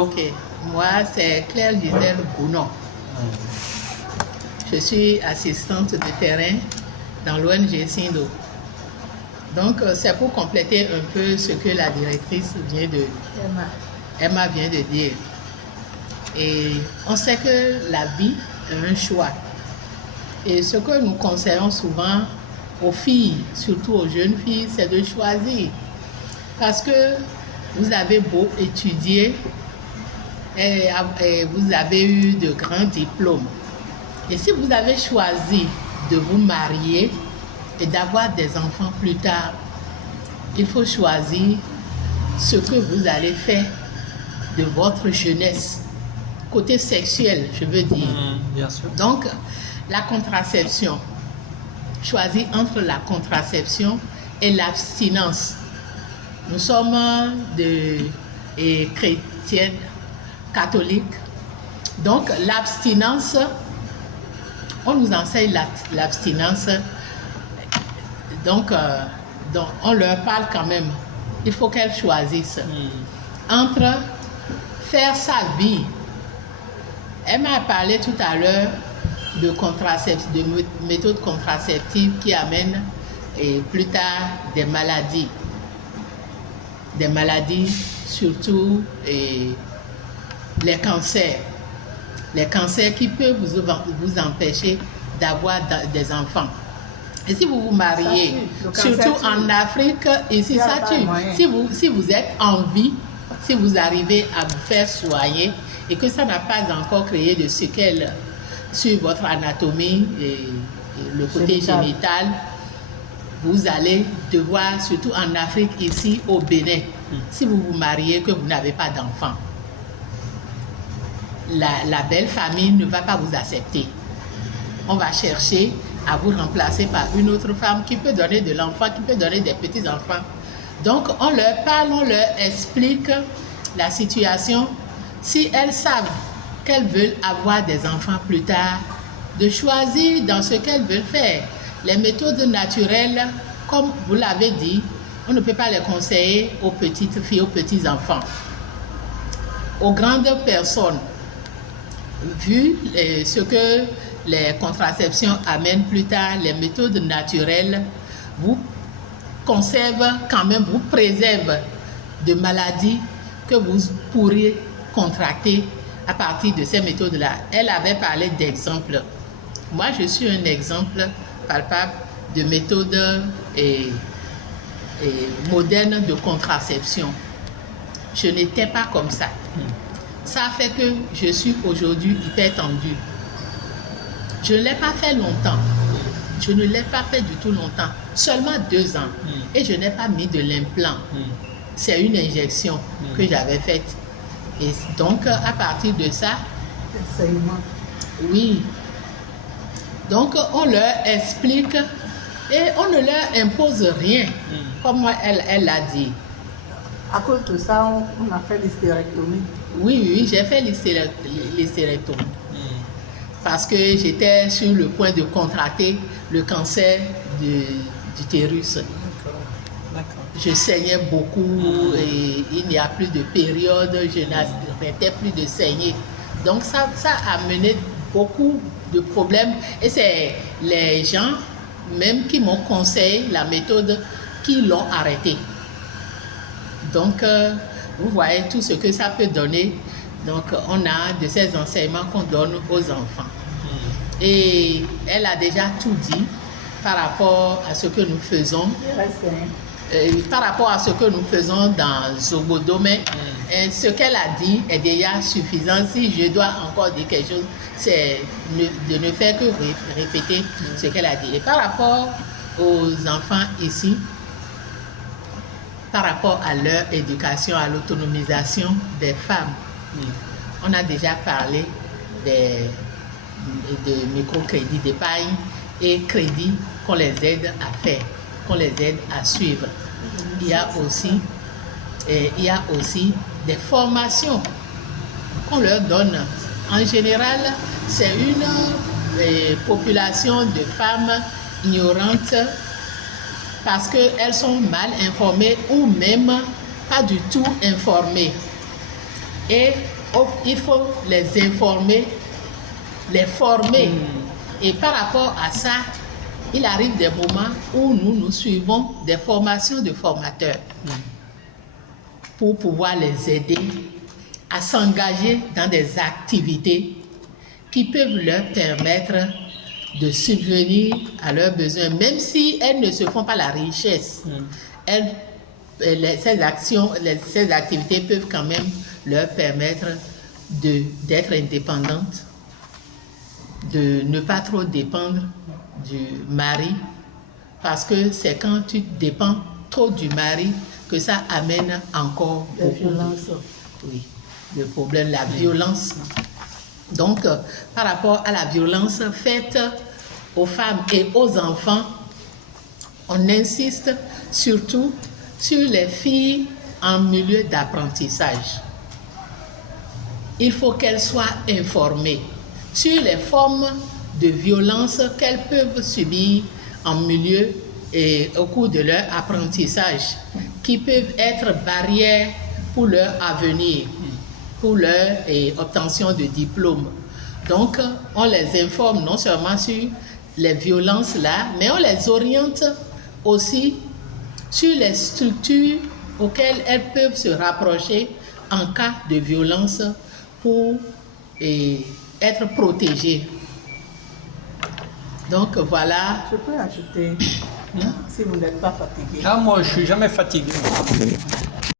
Ok, moi c'est Claire Gisèle Gounon. Je suis assistante de terrain dans l'ONG Sindo. Donc c'est pour compléter un peu ce que la directrice Emma vient de dire. Et on sait que la vie est un choix. Et ce que nous conseillons souvent aux filles, surtout aux jeunes filles, c'est de choisir. Parce que vous avez beau étudier et vous avez eu de grands diplômes. Et si vous avez choisi de vous marier et d'avoir des enfants plus tard, il faut choisir ce que vous allez faire de votre jeunesse. Côté sexuel, je veux dire. Bien sûr. Donc, la contraception. Choisir entre la contraception et l'abstinence. Nous sommes chrétiennes, catholiques. Donc, l'abstinence, on nous enseigne l'abstinence. Donc, on leur parle quand même. Il faut qu'elles choisissent entre faire sa vie. Elle m'a parlé tout à l'heure de méthodes contraceptives qui amènent plus tard des maladies. Des maladies, surtout les cancers. Les cancers qui peuvent vous empêcher d'avoir des enfants. Et si vous vous mariez, surtout en Afrique, ici, ça tue. Si vous êtes en vie, si vous arrivez à vous faire soigner et que ça n'a pas encore créé de séquelles sur votre anatomie et le côté génital, vous allez devoir, surtout en Afrique, ici au Bénin, si vous vous mariez que vous n'avez pas d'enfant, la belle famille ne va pas vous accepter. On va chercher à vous remplacer par une autre femme qui peut donner de l'enfant, qui peut donner des petits-enfants. Donc, on leur parle, on leur explique la situation. Si elles savent qu'elles veulent avoir des enfants plus tard, de choisir dans ce qu'elles veulent faire. Les méthodes naturelles, comme vous l'avez dit, on ne peut pas les conseiller aux petites filles, aux petits-enfants. Aux grandes personnes, vu ce que les contraceptions amènent plus tard, les méthodes naturelles vous conservent quand même, vous préservent de maladies que vous pourriez contracter à partir de ces méthodes-là. Elle avait parlé d'exemples. Moi, je suis un exemple palpable de méthode moderne de contraception. Je n'étais pas comme ça. Ça fait que je suis aujourd'hui hyper tendue. Je ne l'ai pas fait longtemps. Je ne l'ai pas fait du tout longtemps. Seulement 2 ans. Et je n'ai pas mis de l'implant. C'est une injection que j'avais faite. Et donc, à partir de ça... Oui. Donc, on leur explique et on ne leur impose rien, comme elle l'a dit. À cause de ça, on a fait l'hystérectomie. Oui, j'ai fait l'hystérectomie. Parce que j'étais sur le point de contracter le cancer d'utérus. D'accord. Je saignais beaucoup et il n'y a plus de période, je n'arrêtais plus de saigner. Donc ça a amené beaucoup de problèmes et c'est les gens même qui m'ont conseillé la méthode qui l'ont arrêté. Donc vous voyez tout ce que ça peut donner. Donc on a de ces enseignements qu'on donne aux enfants. Et elle a déjà tout dit par rapport à ce que nous faisons. Par rapport à ce que nous faisons dans Zobodome, ce qu'elle a dit est déjà suffisant. Si je dois encore dire quelque chose, c'est de ne faire que répéter ce qu'elle a dit. Et par rapport aux enfants ici, par rapport à leur éducation, à l'autonomisation des femmes, on a déjà parlé de microcrédits d'épargne et crédits qu'on les aide à faire, qu'on les aide à suivre. Il y a aussi des formations qu'on leur donne. En général, c'est une population de femmes ignorantes parce qu'elles sont mal informées ou même pas du tout informées. Et il faut les informer, les former. Et par rapport à ça, il arrive des moments où nous suivons des formations de formateurs pour pouvoir les aider à s'engager dans des activités qui peuvent leur permettre de subvenir à leurs besoins, même si elles ne se font pas la richesse. Ces activités peuvent quand même leur permettre d'être indépendantes, de ne pas trop dépendre du mari, parce que c'est quand tu dépends trop du mari que ça amène encore le problème, la violence. Donc, par rapport à la violence faite aux femmes et aux enfants, on insiste surtout sur les filles en milieu d'apprentissage. Il faut qu'elles soient informées sur les formes de violence qu'elles peuvent subir en milieu et au cours de leur apprentissage, qui peuvent être barrières pour leur avenir, pour leur obtention de diplôme. Donc, on les informe non seulement sur les violences là, mais on les oriente aussi sur les structures auxquelles elles peuvent se rapprocher en cas de violence pour être protégées. Donc voilà. Je peux ajouter, si vous n'êtes pas fatigué. Ah, moi, je suis jamais fatigué.